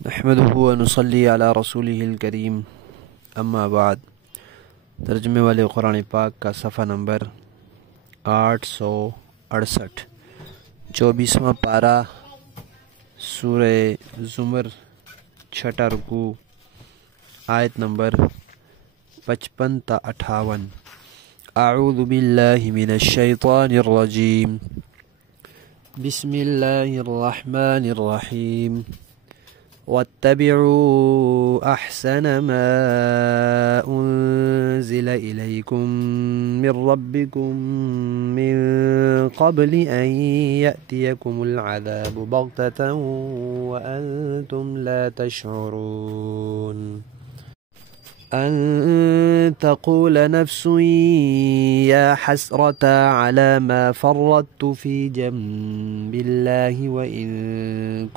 نحمده ونصلي علی رسولہ الکریم اما بعد۔ ترجمے والے قرآن پاک کا صفحہ نمبر 868، 24واں پارہ، سورہ زمر، چھٹا رکوع، آیت نمبر 55 تا 58۔ اعوذ باللہ من الشیطان الرجیم، بسم اللہ الرحمن الرحیم۔ واتبعوا أحسن ما أنزل إليكم من ربكم من قبل أن يأتيكم العذاب بغتة وأنتم لا تشعرون، أن تقول نفس يا حسرة على ما فرطت في جنب الله وإن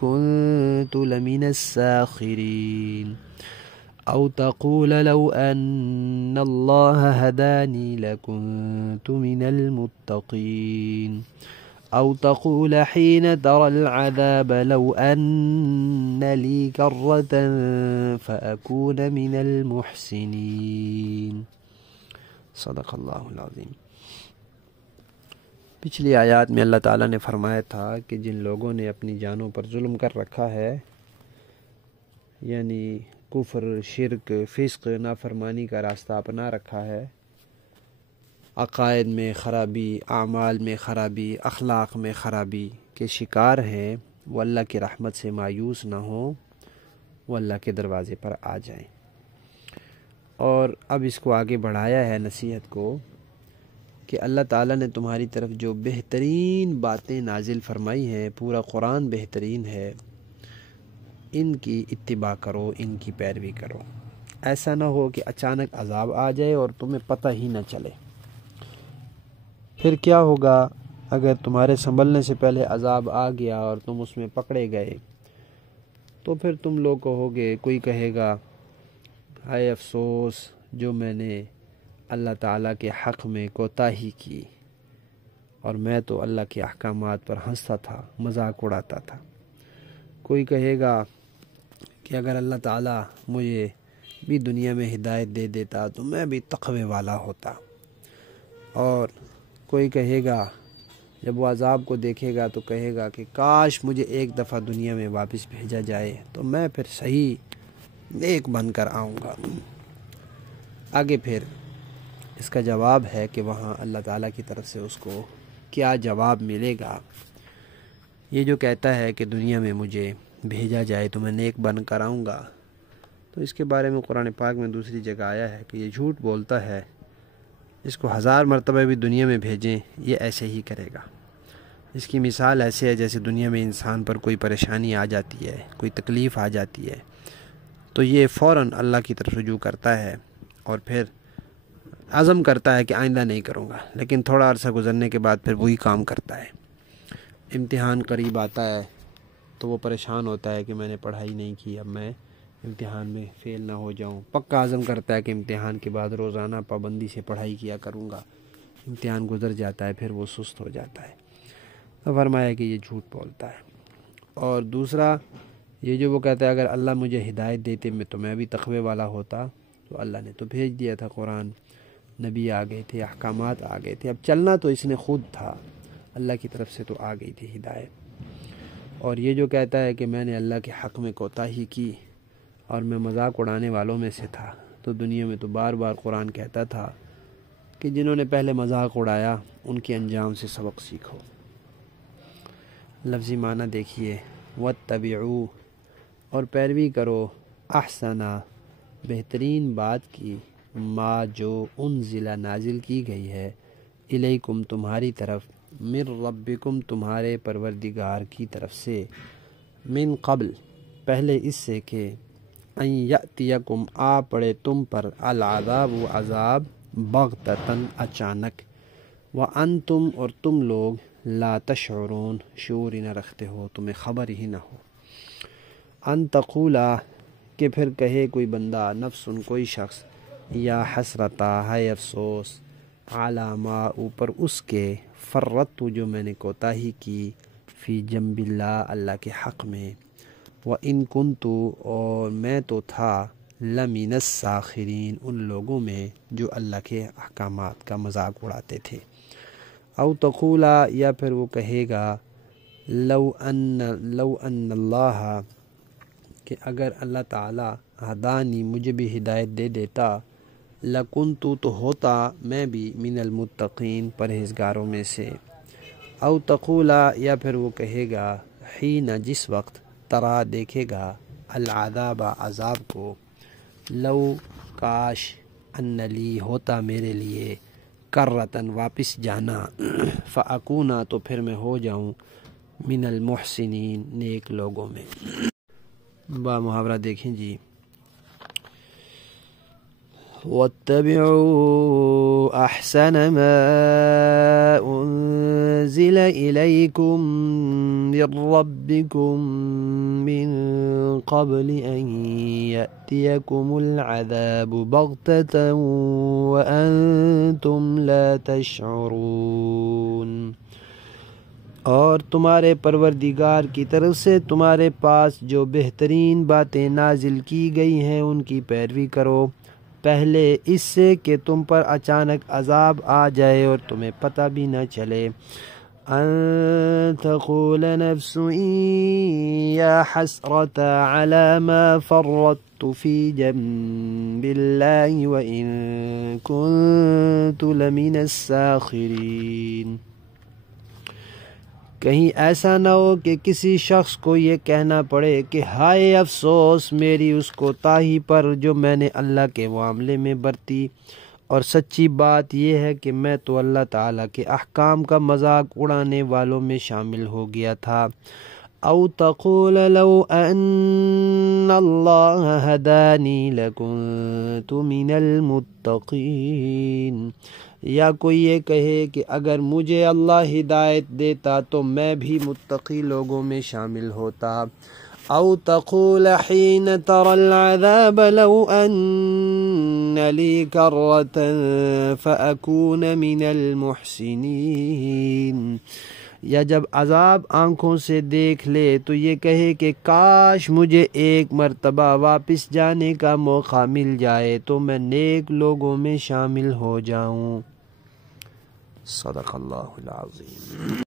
كنت لمن الساخرين، أو تقول لو أن الله هداني لكنت من المتقين، أو تقول حين ترى العذاب لو أن لي كرة فأكون من المحسنين۔ صدق اللہ العظیم۔ پچھلی آیات میں اللہ تعالیٰ نے فرمایا تھا کہ جن لوگوں نے اپنی جانوں پر ظلم کر رکھا ہے، یعنی کفر، شرک، فسق، نافرمانی کا راستہ اپنا رکھا ہے، عقائد میں خرابی، اعمال میں خرابی، اخلاق میں خرابی کے شکار ہیں، وہ اللہ کی رحمت سے مایوس نہ ہوں، وہ اللہ کے دروازے پر آ جائیں۔ اور اب اس کو آگے بڑھایا ہے نصیحت کو کہ اللہ تعالیٰ نے تمہاری طرف جو بہترین باتیں نازل فرمائی ہیں، پورا قرآن بہترین ہے، ان کی اتباع کرو، ان کی پیروی کرو۔ ایسا نہ ہو کہ اچانک عذاب آ جائے اور تمہیں پتہ ہی نہ چلے۔ پھر کیا ہوگا اگر تمہارے سنبھلنے سے پہلے عذاب آ گیا اور تم اس میں پکڑے گئے؟ تو پھر تم لوگ کہو گے، کوئی کہے گا، ہائے افسوس جو میں نے اللہ تعالیٰ کے حق میں کوتاہی کی، اور میں تو اللہ کے احکامات پر ہنستا تھا، مذاق اڑاتا تھا۔ کوئی کہے گا کہ اگر اللہ تعالیٰ مجھے بھی دنیا میں ہدایت دے دیتا تو میں بھی تقوی والا ہوتا۔ اور کوئی کہے گا، جب وہ عذاب کو دیکھے گا تو کہے گا کہ کاش مجھے ایک دفعہ دنیا میں واپس بھیجا جائے تو میں پھر صحیح نیک بن کر آؤں گا۔ آگے پھر اس کا جواب ہے کہ وہاں اللہ تعالیٰ کی طرف سے اس کو کیا جواب ملے گا۔ یہ جو کہتا ہے کہ دنیا میں مجھے بھیجا جائے تو میں نیک بن کر آؤں گا، تو اس کے بارے میں قرآن پاک میں دوسری جگہ آیا ہے کہ یہ جھوٹ بولتا ہے، اس کو 1000 مرتبہ بھی دنیا میں بھیجیں یہ ایسے ہی کرے گا۔ اس کی مثال ایسے ہے جیسے دنیا میں انسان پر کوئی پریشانی آ جاتی ہے، کوئی تکلیف آ جاتی ہے، تو یہ فوراً اللہ کی طرف رجوع کرتا ہے اور پھر عزم کرتا ہے کہ آئندہ نہیں کروں گا، لیکن تھوڑا عرصہ گزرنے کے بعد پھر وہی کام کرتا ہے۔ امتحان قریب آتا ہے تو وہ پریشان ہوتا ہے کہ میں نے پڑھائی نہیں کی، اب میں امتحان میں فیل نہ ہو جاؤں۔ پکا عزم کرتا ہے کہ امتحان کے بعد روزانہ پابندی سے پڑھائی کیا کروں گا، امتحان گزر جاتا ہے، پھر وہ سست ہو جاتا ہے۔ تو فرمایا کہ یہ جھوٹ بولتا ہے۔ اور دوسرا یہ جو وہ کہتا ہے اگر اللہ مجھے ہدایت دیتے تو میں بھی تقوی والا ہوتا، تو اللہ نے تو بھیج دیا تھا قرآن، نبی آ گئے تھے، احکامات آ گئے تھے، اب چلنا تو اس نے خود تھا، اللہ کی طرف سے تو آ گئی تھی ہدایت۔ اور یہ جو کہتا ہے کہ میں نے اللہ کے حق میں کوتاہی کی اور میں مذاق اڑانے والوں میں سے تھا، تو دنیا میں تو بار بار قرآن کہتا تھا کہ جنہوں نے پہلے مذاق اڑایا ان کے انجام سے سبق سیکھو۔ لفظی معنی دیکھیے، واتبعوا، اور پیروی کرو، احسنا، بہترین بات کی، ما جو انزل نازل کی گئی ہے، الیکم تمہاری طرف، من ربکم تمہارے پروردگار کی طرف سے، من قبل پہلے اس سے کہ ان یأتیکم آ پڑے تم پر، العذاب و عذاب، بغتتاً اچانک، وانتم اور تم لوگ، لا تشعرون شعور ہی نہ رکھتے ہو، تمہیں خبر ہی نہ ہو۔ ان تقولا کہ پھر کہے کوئی بندہ، نفس کوئی شخص، یا حسرتا ہے افسوس، علی ما اوپر اس کے، فرطت جو میں نے کوتاہی کی، فی جنب اللہ اللہ کے حق میں، وَإِن كُنتُ اور میں تو تھا لَمِنَ السَّاخِرِينَ ان لوگوں میں جو اللہ کے احکامات کا مذاق اڑاتے تھے۔ او تقولا یا پھر وہ کہے گا لو ان اللہ کہ اگر اللہ تعالی ہدانی مجھے بھی ہدایت دے دیتا لکنت تو ہوتا میں بھی من المتقین پرہیزگاروں میں سے۔ او تقولا یا پھر وہ کہے گا حین جس وقت ترا دیکھے گا العذاب عذاب کو لو کاش ان لی ہوتا میرے لیے کرتن واپس جانا فاکونا تو پھر میں ہو جاؤں من المحسنین نیک لوگوں میں۔ با محاورہ دیکھیں جی، وَاتَّبِعُوا أَحْسَنَ مَا أُنزِلَ إِلَيْكُم مِّن رَّبِّكُم مِّن قَبْلِ أَن يَأْتِيَكُمُ الْعَذَابُ بَغْتَةً وَأَنتُمْ لَا تَشْعُرُونَ۔ اور تمہارے پروردگار کی طرف سے تمہارے پاس جو بہترین باتیں نازل کی گئی ہیں ان کی پیروی کرو پہلے اس سے کہ تم پر اچانک عذاب آ جائے اور تمہیں پتہ بھی نہ چلے۔ ان تقول نفس یا حسرة علی ما فرطت فی جنب اللہ وان کنت لمن الساخرین۔ کہیں ایسا نہ ہو کہ کسی شخص کو یہ کہنا پڑے کہ ہائے افسوس میری اس کوتاہی پر جو میں نے اللہ کے معاملے میں برتی، اور سچی بات یہ ہے کہ میں تو اللہ تعالیٰ کے احکام کا مذاق اڑانے والوں میں شامل ہو گیا تھا۔ او تقول لو ان اللہ ہدانی لکنت من المتقین، یا کوئی یہ کہے کہ اگر مجھے اللہ ہدایت دیتا تو میں بھی متقی لوگوں میں شامل ہوتا۔ او تقول حین ترى العذاب لو ان لی کرة فأکون من المحسنین، یا جب عذاب آنکھوں سے دیکھ لے تو یہ کہے کہ کاش مجھے ایک مرتبہ واپس جانے کا موقع مل جائے تو میں نیک لوگوں میں شامل ہو جاؤں۔ صدق اللہ العظیم۔